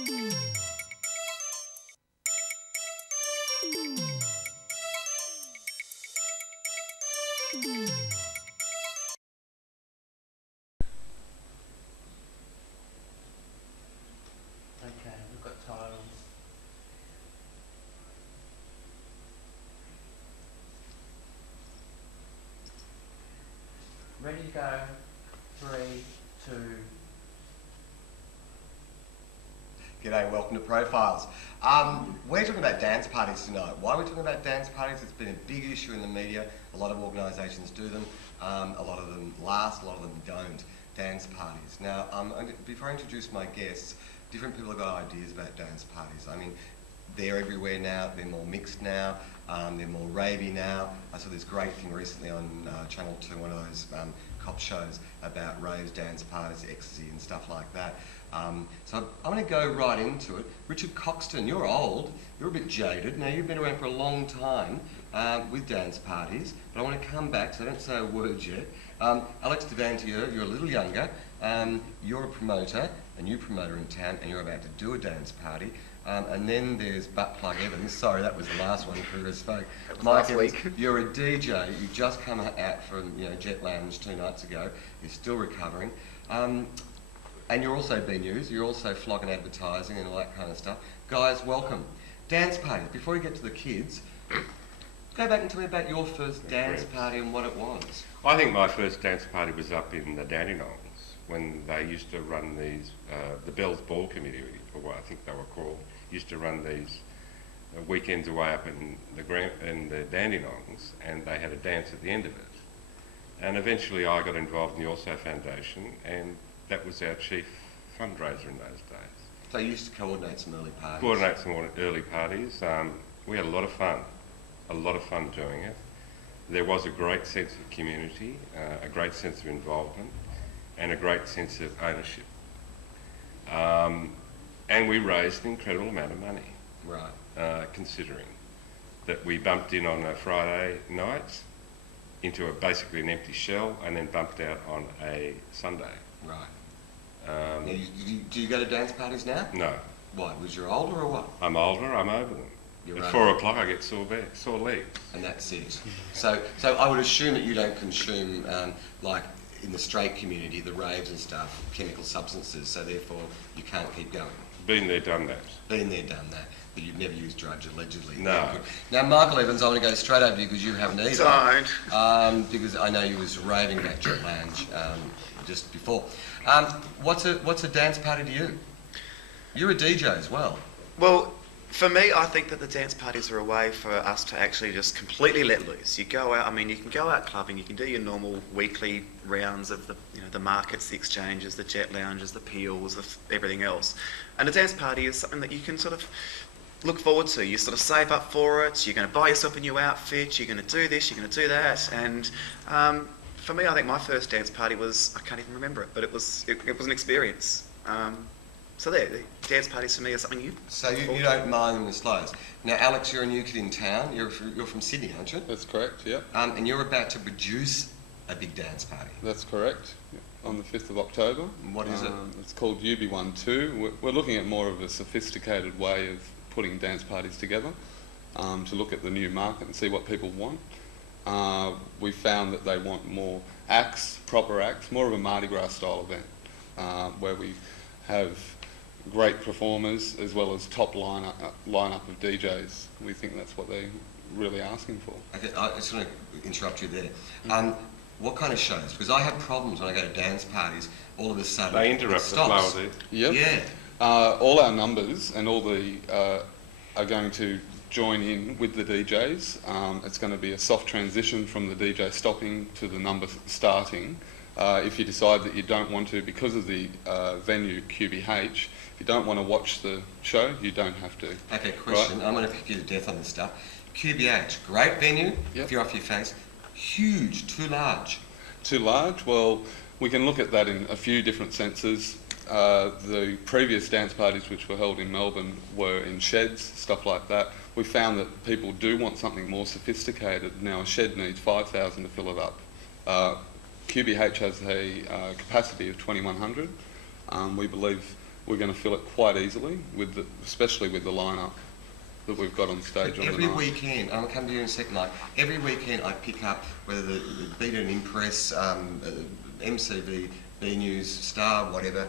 Okay, we've got titles. Ready to go. 3, 2. G'day, welcome to Profiles. We're talking about dance parties tonight. Why are we talking about dance parties? It's been a big issue in the media. A lot of organisations do them. A lot of them last, a lot of them don't. Dance parties. Now, before I introduce my guests, different people have got ideas about dance parties. I mean, they're everywhere now. They're more mixed now. They're more ravey now. I saw this great thing recently on Channel 2, one of those cop shows about raves, dance parties, ecstasy and stuff like that. So I'm going to go right into it. Richard Coxton, you're old, you're a bit jaded. Now you've been around for a long time with dance parties, but I want to come back, so I don't say a word yet. Alex Devantiou, you're a little younger. You're a promoter, a new promoter in town, and you're about to do a dance party. And then there's Buttplug Evans. Sorry, that was the last one who has spoke. Mike Evans, you're a DJ. You've just come out from Jet Lounge 2 nights ago. You're still recovering. And you're also B-News. You're also flogging advertising and all that kind of stuff. Guys, welcome. Dance parties. Before we get to the kids, go back and tell me about your first dance party and what it was. I think my first dance party was up in the Dandenongs when they used to run these, the Bells Ball Committee, or what I think they were called, used to run these weekends away up in the Dandenongs, and they had a dance at the end of it. And eventually I got involved in the Also Foundation, and that was our chief fundraiser in those days. So you used to coordinate some early parties? Coordinate some early parties. We had a lot of fun doing it. There was a great sense of community, a great sense of involvement, and a great sense of ownership. And we raised an incredible amount of money. Right. Considering that we bumped in on a Friday night into basically an empty shell, and then bumped out on a Sunday. Right. Do you go to dance parties now? No. Why? Was you older or what? I'm older, I'm over them. At 4 o'clock I get sore legs. And that's it. So I would assume that you don't consume, like in the straight community, the raves and stuff, chemical substances, so therefore you can't keep going. Been there, done that. Been there, done that. But you've never used drugs, allegedly. No. Now, Michael Evans, I want to go straight over to you because you haven't either. Don't. Because I know you was raving about Jet Lounge just before. What's a dance party to you? You're a DJ as well. Well, for me, I think that the dance parties are a way for us to actually just completely let loose. You go out, I mean, you can go out clubbing, you can do your normal weekly rounds of the markets, the exchanges, the jet lounges, the peels, everything else. And a dance party is something that you can sort of look forward to. You sort of save up for it, you're going to buy yourself a new outfit, you're going to do this, you're going to do that. And for me, I think my first dance party was, I can't even remember it, but it was an experience. So there, the dance parties for me are something you... So you don't mind them as close. Now, Alex, you're a new kid in town. You're from Sydney, aren't you? That's correct, yeah. And you're about to produce a big dance party. That's correct, on the 5th of October. And what is it? It's called UB12. We're looking at more of a sophisticated way of putting dance parties together to look at the new market and see what people want. We found that they want more acts, proper acts, more of a Mardi Gras style event where we have great performers as well as top lineup of DJs. We think that's what they're really asking for. Okay, I just want to interrupt you there. What kind of shows? Because I have problems when I go to dance parties. All of a sudden, They interrupt the flow of it. Yep. Yeah. All our numbers and all the are going to join in with the DJs. It's going to be a soft transition from the DJ stopping to the number starting. If you decide that you don't want to, because of the venue QBH, if you don't want to watch the show, you don't have to. Okay, question. Right? I'm going to pick you to death on this stuff. QBH, great venue. Yep. If you're off your face, huge, too large. Too large? Well, we can look at that in a few different senses. The previous dance parties which were held in Melbourne were in sheds, stuff like that. We found that people do want something more sophisticated. Now a shed needs 5,000 to fill it up. QBH has a capacity of 2,100. We believe we're going to fill it quite easily, especially with the lineup that we've got on stage on the Every night. weekend, I'll come to you in a second, like, every weekend I pick up whether the Beat and Impress, MCV, B News, Star, whatever,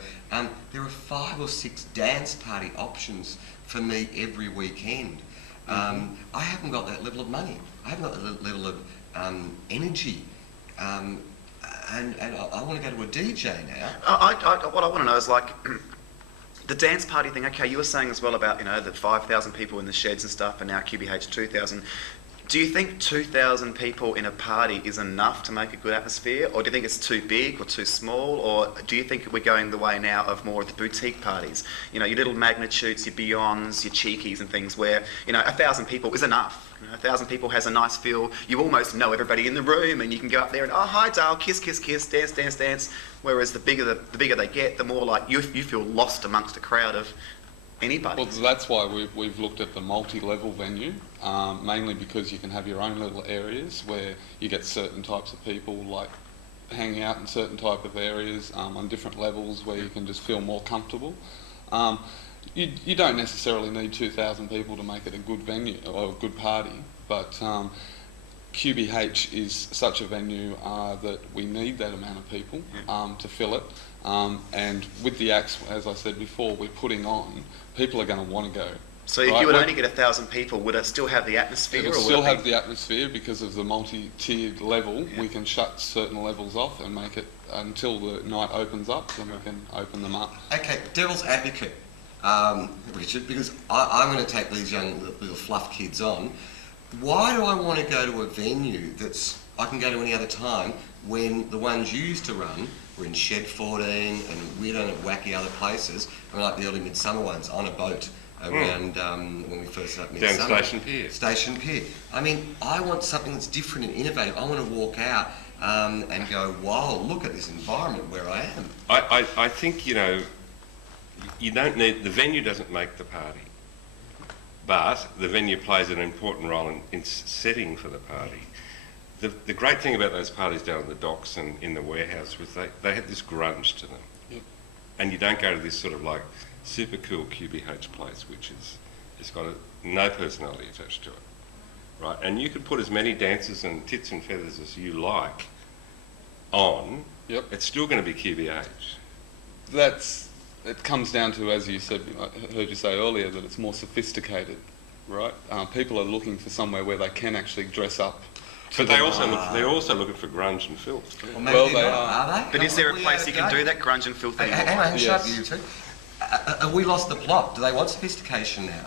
there are 5 or 6 dance party options for me every weekend. I haven't got that level of money. I haven't got that level of energy. And I want to go to a DJ now. What I want to know is like the dance party thing. Okay, you were saying as well about the 5,000 people in the sheds and stuff, and now QBH 2,000. Do you think 2,000 people in a party is enough to make a good atmosphere, or do you think it's too big or too small, or do you think we're going the way now of more of the boutique parties? Your little magnitudes, your Beyonds, your Cheekies and things where, 1,000 people is enough. 1,000 people has a nice feel. You almost know everybody in the room and you can go up there and, oh, hi Dale, kiss, kiss, kiss, dance, dance, dance. Whereas the bigger they get, the more like you feel lost amongst a crowd of anybody. Well, that's why we've looked at the multi-level venue, mainly because you can have your own little areas where you get certain types of people like hanging out in certain type of areas on different levels where you can just feel more comfortable. You don't necessarily need 2,000 people to make it a good venue or a good party, but QBH is such a venue that we need that amount of people to fill it. And with the acts, as I said before, we're putting on, people are going to want to go. So if you would only get 1,000 people, would it still have the atmosphere? It would still have the atmosphere because of the multi-tiered level. We can shut certain levels off and make it until the night opens up, then we can open them up. Okay, devil's advocate, Richard, because I'm going to take these young little fluff kids on. Why do I want to go to a venue I can go to any other time when the ones you used to run were in Shed 14 and weird and wacky other places, like the early midsummer ones on a boat around when we first started midsummer. Down Station Pier. Station Pier. I mean, I want something that's different and innovative. I want to walk out and go, wow, look at this environment where I am. I think, you don't need, the venue doesn't make the party. But the venue plays an important role in setting for the party. The great thing about those parties down at the docks and in the warehouse was they had this grunge to them. Yep. And you don't go to this sort of like super cool QBH place, which it's got no personality attached to it. Right? And you could put as many dancers and tits and feathers as you like on. Yep. It's still going to be QBH. It comes down to, as you said, I heard you say earlier, that it's more sophisticated, right? People are looking for somewhere where they can actually dress up. But they're also looking for grunge and filth. Well, they are. they? But is there a place you can do that grunge and filth anymore? Hang on, shut up, Yes. you two. Have we lost the plot? Do they want sophistication now?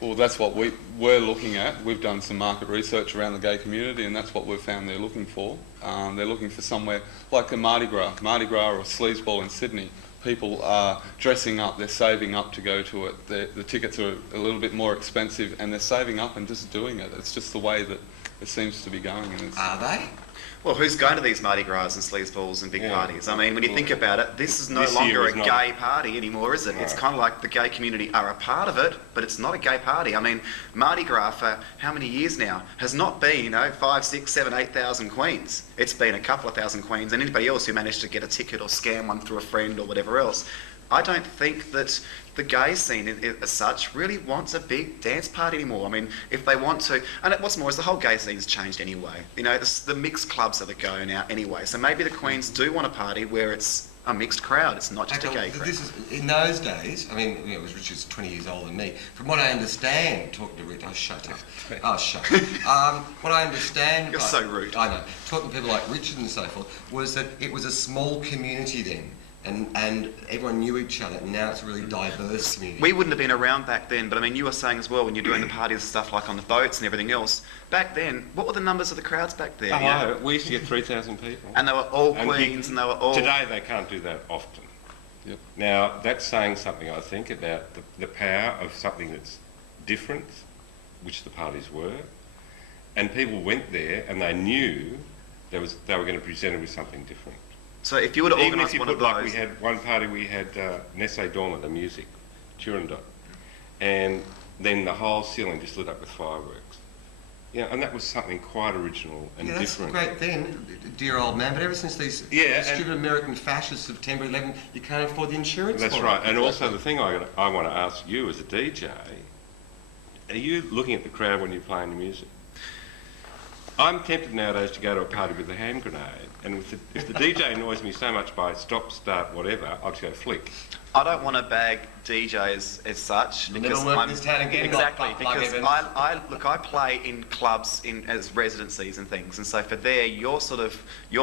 Well, that's what we're looking at. We've done some market research around the gay community, and that's what we've found they're looking for. They're looking for somewhere like a Mardi Gras or a Sleazeball in Sydney. People are dressing up, they're saving up to go to it. The tickets are a little bit more expensive, and they're saving up and just doing it. It's just the way that it seems to be going. And Are they? Well, who's going to these Mardi Gras and sleazeballs and big parties? I mean, when you think about it, this is no longer a gay party anymore, is it? No. It's kind of like the gay community are a part of it, but it's not a gay party. I mean, Mardi Gras for how many years now has not been, 5, 6, 7, 8,000 queens. It's been a couple of thousand queens, and anybody else who managed to get a ticket or scam one through a friend or whatever else. I don't think that the gay scene as such really wants a big dance party anymore. I mean, if they want to, and what's more is the whole gay scene's changed anyway. The mixed clubs are the go now anyway. So maybe the Queens do want a party where it's a mixed crowd. It's not just a gay crowd. This is, in those days, I mean, it was Richard's 20 years older than me. From what I understand, talking to Richard, shut up. What I understand... You're so rude. I know. Talking to people like Richard and so forth, was that it was a small community then. And everyone knew each other, and now it's a really diverse community. We wouldn't have been around back then, but I mean, you were saying as well, when you're doing the parties and stuff like on the boats and everything else, back then, what were the numbers of the crowds back there? We used to get 3,000 people. And they were all queens, and they were all... Today they can't do that often. Yep. Now, that's saying something, I think, about the power of something that's different, which the parties were, and people went there and they knew they were going to be presented with something different. So if you were to Even organise if you one put, of like, those... we had one party, we had Nesse Dorma, the music, Turandot, and then the whole ceiling just lit up with fireworks. Yeah, and that was something quite original and Yeah, that's different. great then, dear old man. But ever since these Yeah, stupid American fascists, September 11, you can't afford the insurance. That's for right. it. And also the thing I want to ask you as a DJ, are you looking at the crowd when you're playing the music? I'm tempted nowadays to go to a party with a hand grenade, and if the DJ annoys me so much by stop, start, whatever, I'll just go flick. I don't want to bag DJs as such You'll because never work I'm this town again, exactly like because Evans. I play in clubs as residencies and things, and so for there you're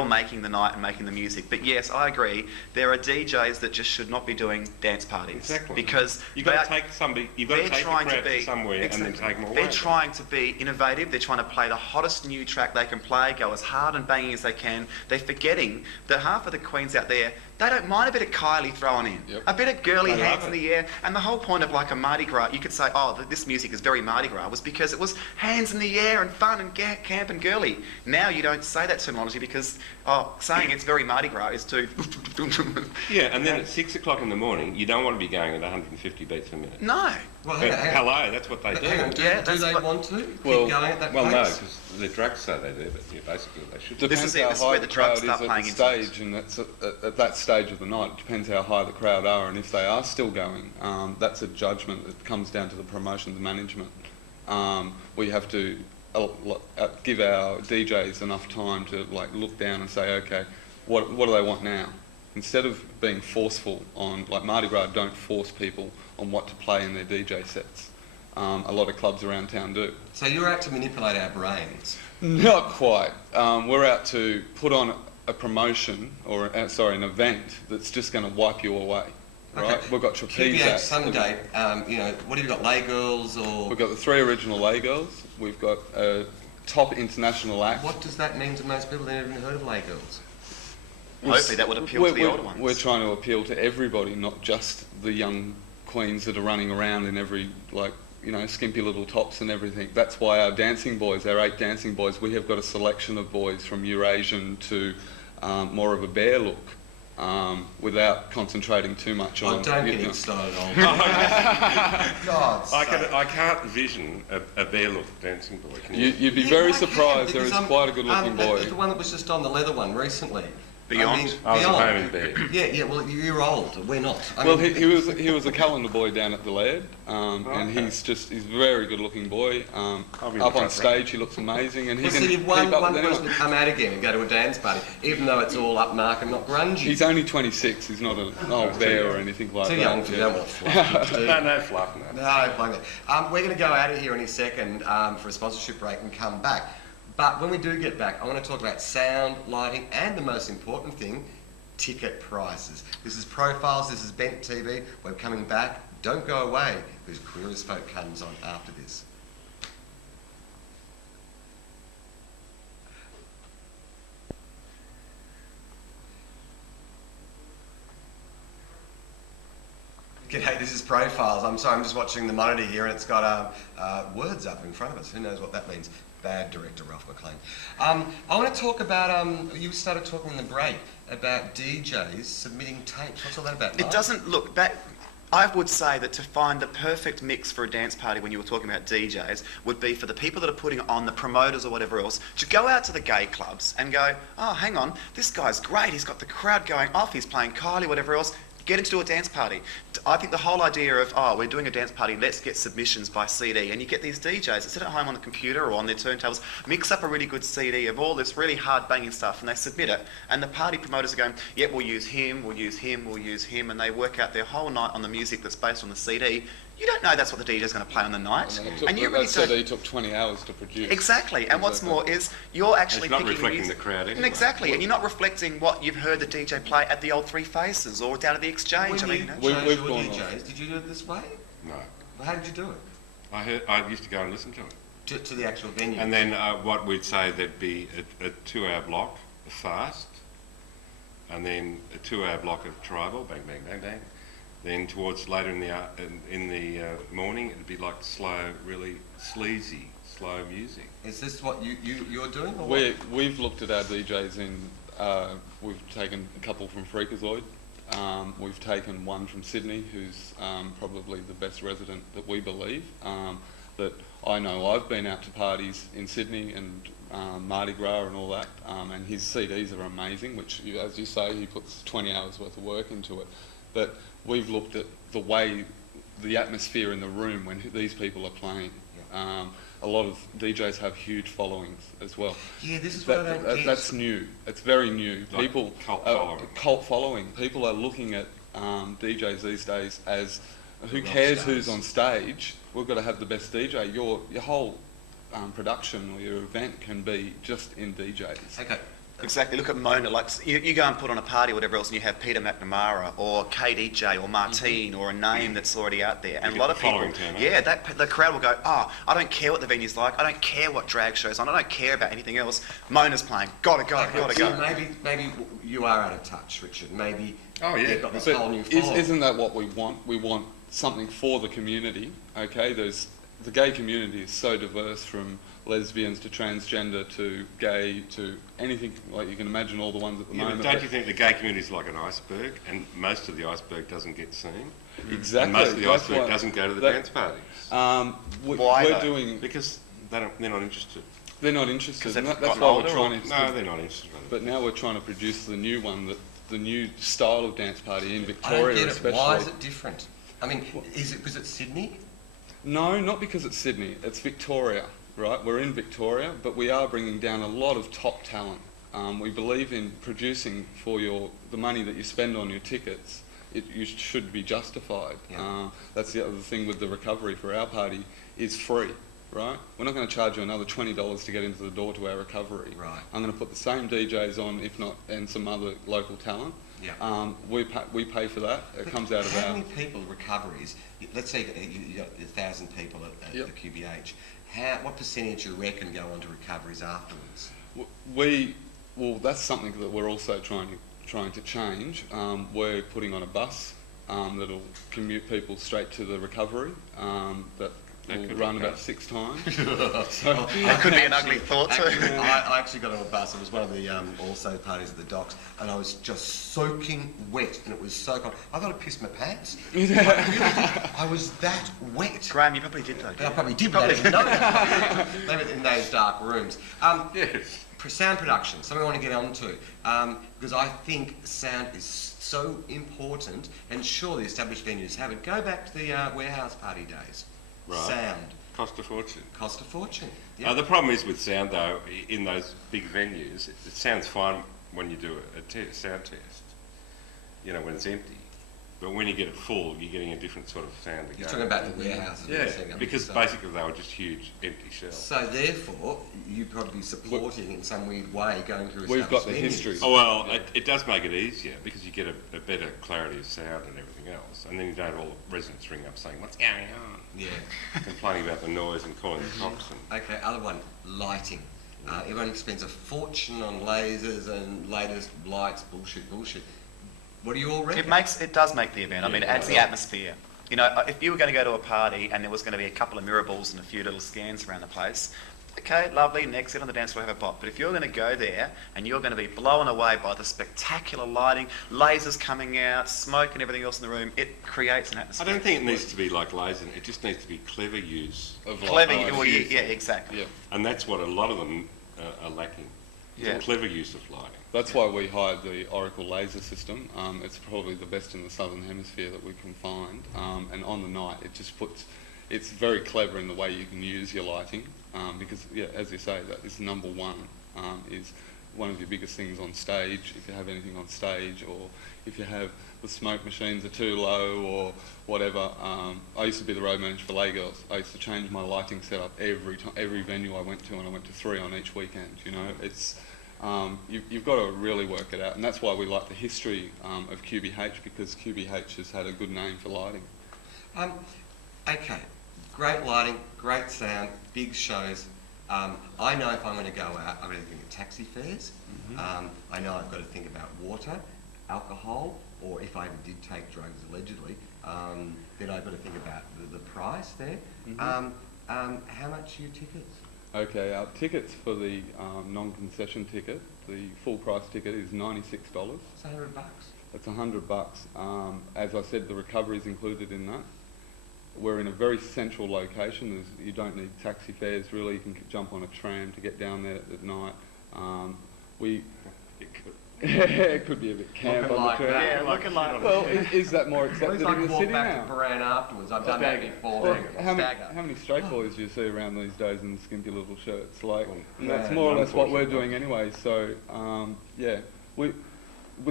making the night and making the music. But yes, I agree. There are DJs that just should not be doing dance parties Exactly. because You've got to take somebody. You've got to they're take the trying crowd to be to somewhere and then take them away. They're trying to be innovative. They're trying to play the hottest new track they can play, go as hard and banging as they can. They're forgetting that half of the queens out there, they don't mind a bit of Kylie thrown in, Yep. a bit of girly They love hands in it. the air, and the whole point of like a Mardi Gras, you could say, oh, this music is very Mardi Gras, was because it was hands in the air and fun and camp and girly. Now you don't say that terminology because saying it's very Mardi Gras is too. Yeah, and then at 6 o'clock in the morning, you don't want to be going at 150 beats a minute. No. Well, But hang on. hello, that's what they do. Hang on, do Yeah, do that's they what- want to keep Well- going at that Well, no, pace? because the drugs say they do, but yeah, basically they should. This Depends is it, how this is high where the the drugs crowd start is at playing the into it. stage, and that's at that stage of the night. It depends how high the crowd are, and if they are still going, that's a judgment that comes down to the promotions management. We have to give our DJs enough time to like look down and say, okay, what do they want now? Instead of being forceful on, like Mardi Gras don't force people on what to play in their DJ sets. A lot of clubs around town do. So you're out to manipulate our brains. Not quite. We're out to put on a promotion, or an event that's just going to wipe you away. Right? Okay. We've got trapeze QBH acts. Sunday, what have you got, lay girls or... We've got the 3 original lay girls. We've got a top international act. What does that mean to most people? They've never even heard of lay girls. Hopefully that would appeal to the older ones. We're trying to appeal to everybody, not just the young queens that are running around in every, skimpy little tops and everything. That's why our dancing boys, our 8 dancing boys, we have got a selection of boys from Eurasian to more of a bear look, without concentrating too much on... Don't you get know. excited, old man. God's sake. I can't vision a bare look dancing boy. Can you? You'd be Yeah, very I can, surprised. There is because quite a good-looking boy. The one that was just on the leather one recently. Beyond? I was at Beyond. home in bed. Yeah, well, you're old. We're not. Well, he was a calendar boy down at the Laird, and he's a very good looking boy. I'll be in Up the on front stage, he looks amazing, and he Well, can see, keep one up with person anyone. to come out again and go to a dance party, even though it's all upmarket, not grungy. He's only 26. He's not an old bear or anything like too that. young to yeah. know what fluff to do. No fluff, no. No, blame it. We're going to go out of here in a second for a sponsorship break and come back. But when we do get back, I want to talk about sound, lighting, and the most important thing, ticket prices. This is Profiles, this is Bent TV. We're coming back. Don't go away, because Queer as Folk comes on after this. G'day, this is Profiles. I'm sorry, I'm just watching the monitor here and it's got words up in front of us. Who knows what that means? Bad director, Ralph McLean. I want to talk about, you started talking in the break about DJs submitting tapes. What's all that about? It Mike? doesn't look that. I would say that to find the perfect mix for a dance party when you were talking about DJs would be for the people that are putting it on, the promoters or whatever else, to go out to the gay clubs and go, oh, hang on, this guy's great, he's got the crowd going off, he's playing Kylie, whatever else, get him to do a dance party. I think the whole idea of, we're doing a dance party, let's get submissions by CD, and you get these DJs that sit at home on the computer or on their turntables, mix up a really good CD of all this really hard banging stuff, and they submit it, and the party promoters are going, yeah, we'll use him, we'll use him, we'll use him, and they work out their whole night on the music that's based on the CD. You don't know that's what the DJ's going to play on the night. And you really that don't... CD took 20 hours to produce. Exactly, and what's more is you're actually It's not picking reflecting music. the crowd And anyway. exactly, and you're not reflecting what you've heard the DJ play at the old Three Faces or down at the Exchange. When I you mean, We- chose we've your gone DJs, did you do it this way? No. Well, how did you do it? I used to go and listen to it. To the actual venue? And then what we'd say, there'd be a 2-hour block of fast, and then a 2-hour block of tribal, bang, bang, bang, bang. Then towards later in the morning, it'd be like slow, really sleazy, slow music. Is this what you're doing? Or what? We've looked at our DJs in, we've taken a couple from Freakazoid. We've taken one from Sydney, who's probably the best resident that we believe. that I know. I've been out to parties in Sydney and Mardi Gras and all that, and his CDs are amazing, which, as you say, he puts 20 hours worth of work into it. But we've looked at the way, the atmosphere in the room when these people are playing. A lot of DJs have huge followings as well. Yeah, this is what I don't get. That's new. It's very new. Like People cult following. People are looking at DJs these days as, who cares who's on stage? We've got to have the best DJ. Your whole production or your event can be just in DJs. Okay. Exactly. Look at Mona. Like you go and put on a party or whatever else, and you have Peter McNamara or KDJ or Martine or a name that's already out there, and a lot of people, the crowd will go, "Oh, I don't care what the venue's like. I don't care what drag show's on. I don't care about anything else. Mona's playing. Gotta go. Maybe you are out of touch, Richard. Maybe you've got this But whole new following. isn't that what we want? We want something for the community. Okay, the gay community is so diverse, from lesbians to transgender to gay to anything, like you can imagine all the ones at the moment. But don't you think the gay community is like an iceberg, and most of the iceberg doesn't get seen? Exactly. And most of the iceberg doesn't go to the dance parties. Why? Because they're not interested. They're not interested. And that's gotten why older, we're trying to. No, they're not interested. But now we're trying to produce the new one, the new style of dance party in I don't Victoria, get it. especially. Why is it different? I mean, is it because it's Sydney? No, not because it's Sydney. It's Victoria, right? We're in Victoria, but we are bringing down a lot of top talent. We believe in producing for the money that you spend on your tickets. You should be justified. Yeah. That's the other thing with the recovery for our party is free, right? We're not going to charge you another $20 to get into the door to our recovery. Right. I'm going to put the same DJs on, if not, and some other local talent. Yeah. We pay for that. It comes out of how our. many people recoveries? Let's say you got 1,000 people at the QBH. What percentage you reckon go on to recoveries afterwards? Well, that's something that we're also trying to change. We're putting on a bus that'll commute people straight to the recovery. That will run about 6 times. So That could be an ugly thought too. I actually got on a bus. It was one of the also parties at the docks, and I was just soaking wet, and it was so cold. I thought I pissed my pants. I was that wet. Graham, you probably did though. I probably did, but I didn't know. They were in those dark rooms. Yes. Sound production, something I want to get on to, because I think sound is so important, and sure the established venues have it. Go back to the warehouse party days. Right. Sound. Cost a fortune. Cost a fortune. Yeah. The problem is with sound, though, in those big venues, it sounds fine when you do a sound test, when it's empty. But when you get it full, you're getting a different sort of sound. You're talking about the warehouses. Yeah, because basically they were just huge empty shells. So therefore, you'd probably be supporting in some weird way going through We've got the venues. history. Oh, well, it does make it easier because you get a better clarity of sound and everything else. And then you don't have all the residents ring up saying, "What's going on?" Yeah. Complaining about the noise and calling the Coxton. Okay, other one, lighting. Everyone spends a fortune on lasers and latest lights, bullshit. What do you all reckon? It does make the event. I mean, it adds the atmosphere. If you were going to go to a party and there was going to be a couple of mirror balls and a few little scans around the place, okay, lovely, next, get on the dance floor, have a pop. But if you're going to go there and you're going to be blown away by the spectacular lighting, lasers coming out, smoke and everything else in the room, it creates an atmosphere. I don't think it needs to be like laser. It just needs to be clever use of Clever, light. well, yeah, exactly. Yeah. And that's what a lot of them are lacking. Yeah. The clever use of lighting. That's why we hired the Oracle laser system. It's probably the best in the southern hemisphere that we can find. And on the night, it's very clever in the way you can use your lighting. Because, as you say, that is number one, is one of your biggest things on stage. If you have anything on stage, or if you have the smoke machines are too low or whatever. I used to be the road manager for Lay Girls. I used to change my lighting setup every venue I went to, and I went to 3 on each weekend. It's you've got to really work it out, and that's why we like the history of QBH, because QBH has had a good name for lighting. Okay, great lighting, great sound, big shows. I know if I'm going to go out, I've got to think of taxi fares. I know I've got to think about water, alcohol, or if I ever did take drugs allegedly, then I've got to think about the price there. How much are your tickets? Okay, our tickets for the non-concession ticket, the full price ticket is $96. It's $100. It's $100. As I said, the recovery is included in that. we're in a very central location. You don't need taxi fares really. You can jump on a tram to get down there at night. It could be a bit camp on the tram. Yeah, looking like. Well, is that more accepted I in the walk city back now? to Paran afterwards. I've done that before. Well, how many straight boys do you see around these days in skimpy little shirts? Like, and that's more or less what we're doing anyway. So, yeah, with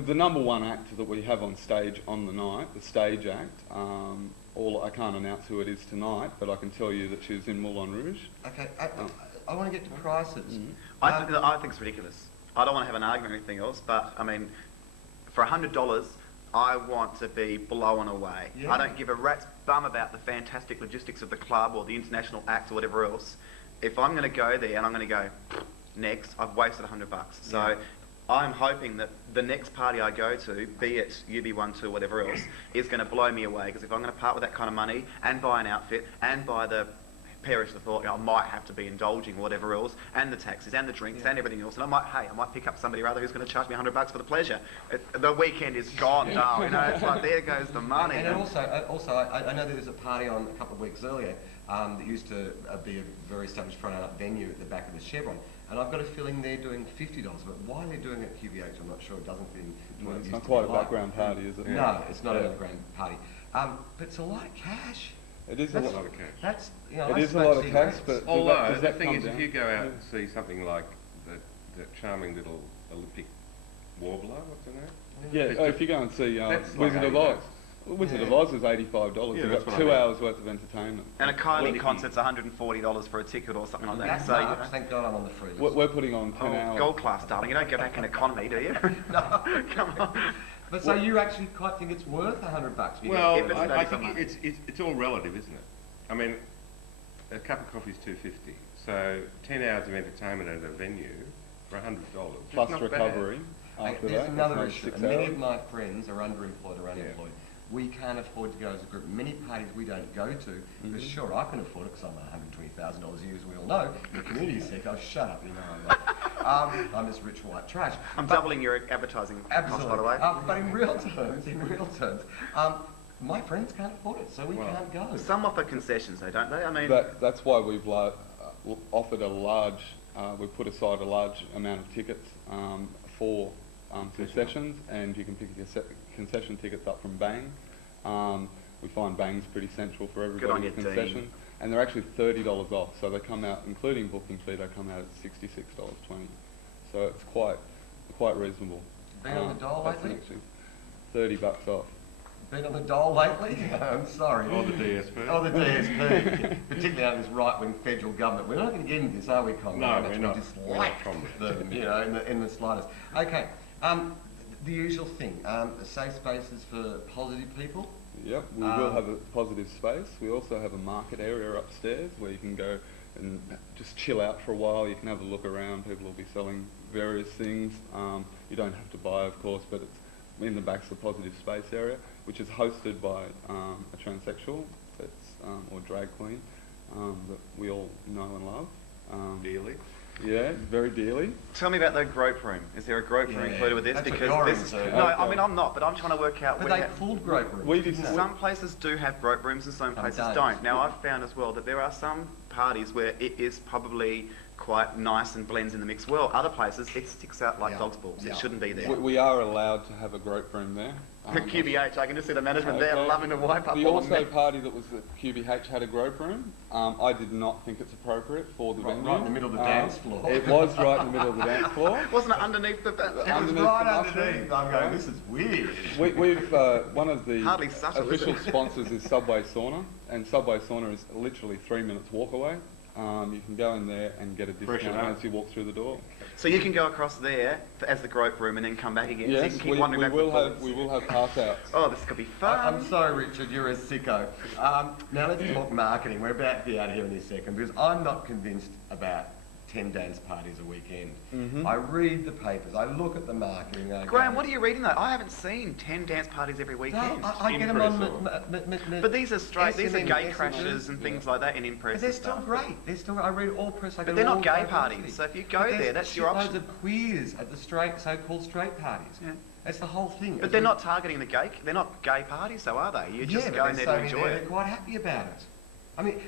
the number one act that we have on stage on the night, the stage act. I can't announce who it is tonight, but I can tell you that she's in Moulin Rouge. Okay, I want to get to prices. I think it's ridiculous. I don't want to have an argument or anything else, but I mean, for $100, I want to be blown away. Yeah. I don't give a rat's bum about the fantastic logistics of the club or the international act or whatever else. If I'm going to go there and I'm going to go next, I've wasted $100. So I'm hoping that the next party I go to, be it UB1, 2, whatever else, is going to blow me away. Because if I'm going to part with that kind of money and buy an outfit and buy the perish the thought, I might have to be indulging or whatever else, and the taxis and the drinks and everything else, and I might pick up somebody or other who's going to charge me $100 for the pleasure. The weekend is gone, Darl. It's like there goes the money. And also, I know there was a party on a couple of weeks earlier that used to be a very established front up venue at the back of the Chevron, and I've got a feeling they're doing $50. But why they're doing it at QVH, I'm not sure. It doesn't fit into what it It's used not to quite be a like. background party, is it? No, it's not a background party. But it's a lot of cash. It is a lot of cash. That's It is a lot of cash, but Although does the that thing come is, if down? you go out and see something like that charming little Olympic warbler, what's her name? Yeah, if you go and see That's like Wizard of $80. Oz. Wizard of Oz is $85. Yeah, You've that's got what I 2 mean. hours worth of entertainment. And a Kylie concert's $140 for a ticket or something like that. That's So, much. Thank God I'm on the free list. We're putting on 10 hours. gold class, darling. You don't go back in economy, do you? No. Come on. But so you actually quite think it's worth $100? Well, If it's I 30 think something. it's all relative, isn't it? I mean, a cup of coffee is $2.50, so 10 hours of entertainment at a venue for $100 Plus not recovery Hey, after there's that. another that's issue. 6 Many hours. of my friends are underemployed or unemployed. We can't afford to go as a group. Many parties we don't go to, because sure, I can afford it because I'm $120,000 a year, as we all know. In the community sector, oh, shut up, you know I'm not. I'm just rich white trash. I'm doubling your advertising costs, by the way. But in real terms, my friends can't afford it, so we can't go. Some offer concessions, though, don't they? I mean, That's why we've offered a large, we've put aside a large amount of tickets for concessions, and you can pick your concession tickets up from Bang. We find Bang's pretty central for everybody on with you, concessions. Dean. And they're actually $30 off, so they come out, including booking fee, they come out at $66.20. So it's quite reasonable. Been on the dole that's lately? actually $30 off. Been on the dole lately? I'm sorry. Or the DSP. Oh, the DSP. Particularly under this right-wing federal government. We're not going to get into this, are we, Congress? No, How much we're we not. dislike We're not comrades. them, you know, in the slightest. Okay, the usual thing. Safe spaces for positive people. Yep, we will have a positive space. We also have a market area upstairs where you can go and just chill out for a while. You can have a look around. People will be selling various things. You don't have to buy, of course, but it's in the back's the positive space area, which is hosted by a transsexual or drag queen that we all know and love. Dearly. Yeah, very dearly. tell me about the grope room. Is there a grope room Yeah, included with this? that's what Because you're this. into. No, I mean I'm not, but I'm trying to work out But where. they called grope rooms. We did didn't they? Some places do have grope rooms and some places don't. Now I've found as well that there are some parties where it is probably quite nice and blends in the mix well. Other places it sticks out like Yeah. dog's balls. Yeah. It shouldn't be there. We are allowed to have a grope room there. QBH, I can just see the management there Okay. loving to wipe up The all the also party that was at QBH had a grope room. I did not think it's appropriate for the venue. Right in the middle of the dance floor. It was right in the middle of the dance floor. Wasn't it underneath the... It was underneath right the underneath. mushroom. I'm going, this is weird. We've one of the Hardly subtle, is official it? sponsors is Subway Sauna, and Subway Sauna is literally 3 minutes walk away. You can go in there and get a Freshen discount up. as you walk through the door. So you can go across there as the grope room and then come back again. So you Yes, can keep we wandering back and forwards. will have pass outs. Oh, this could be fun. I'm sorry, Richard, you're a sicko. Now let's talk marketing. We're about to be out of here in a second because I'm not convinced about 10 dance parties a weekend. I read the papers, I look at the marketing. Graham, what are you reading though? I haven't seen 10 dance parties every weekend. I get them on But these are straight, these are SMM, gay SMM. crashes and things like that in impress But they're and still stuff. great. They're still. I read all press. I go But they're to not all gay diversity. parties, so if you go But there's there, that's your shitloads option. of queers at the so-called straight parties. Yeah. That's the whole thing. But they're not targeting the gay. They're not gay parties, though, are they? You're just going there to enjoy They're it. quite happy about it. I mean,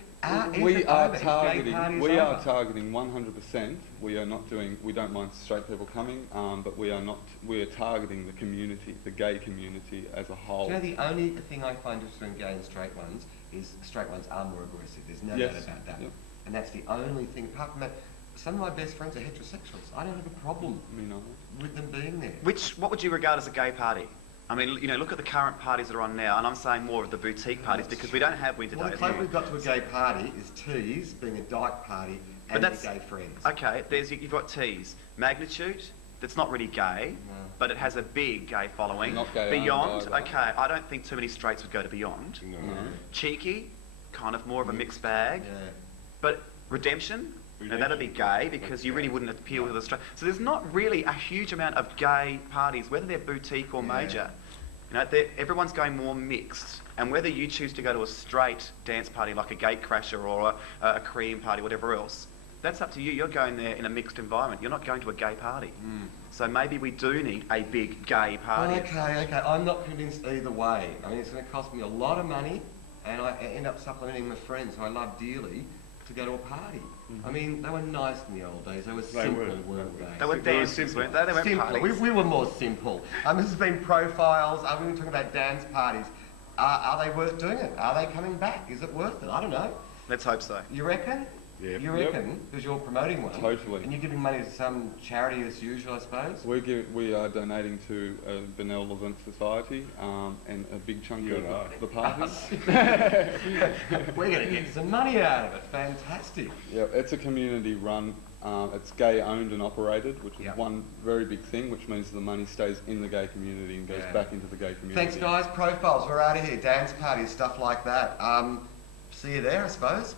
We are Gay targeting. parties We are over. targeting 100%. We are not doing. We don't mind straight people coming, but we are not. We are targeting the community, the gay community as a whole. Do you know the only thing I find between gay and straight ones is straight ones are more aggressive. There's no Yes. doubt about that. Yep. And that's the only thing. Apart from that, some of my best friends are heterosexuals. I don't have a problem Me neither. with them being there. What would you regard as a gay party? I mean, you know, look at the current parties that are on now, and I'm saying more of the boutique parties because we don't have winter Well, the days. closer we've got to a gay party is Tees being a dyke party and their gay friends. Okay, you've got Tees. Magnitude, that's not really gay, No. but it has a big gay following. Not gay Beyond, either. okay, I don't think too many straights would go to Beyond. No. No. Cheeky, kind of more of a mixed bag. Yeah. But Redemption, now that'd be gay because you really wouldn't appeal to the straight. So there's not really a huge amount of gay parties, whether they're boutique or Yeah. major. You know, everyone's going more mixed. And whether you choose to go to a straight dance party like a Gatecrasher or a Cream party, whatever else, that's up to you. You're going there in a mixed environment. You're not going to a gay party. So maybe we do need a big gay party. Okay. I'm not convinced either way. I mean, it's going to cost me a lot of money, and I end up supplementing my friends who I love dearly to go to a party. I mean, they were nice in the old days. They were simple, weren't they? They were They were dancers, simple. weren't they? They weren't Simple. parties. We were more simple. This has been Profiles. We've been talking about dance parties. Are they worth doing it? Are they coming back? Is it worth it? I don't know. Let's hope so. You reckon? Yep. You reckon? Because you're promoting one. Totally. And you're giving money to some charity as usual, I suppose? We are donating to a benevolent society, and a big chunk You of and I. the parties. We're going to get some money out of it. Fantastic. Yeah, it's a community run. It's gay owned and operated, which is Yeah. one very big thing, which means the money stays in the gay community and goes Yeah. back into the gay community. Thanks, guys. Profiles. We're out of here. Dance parties, stuff like that. See you there, I suppose.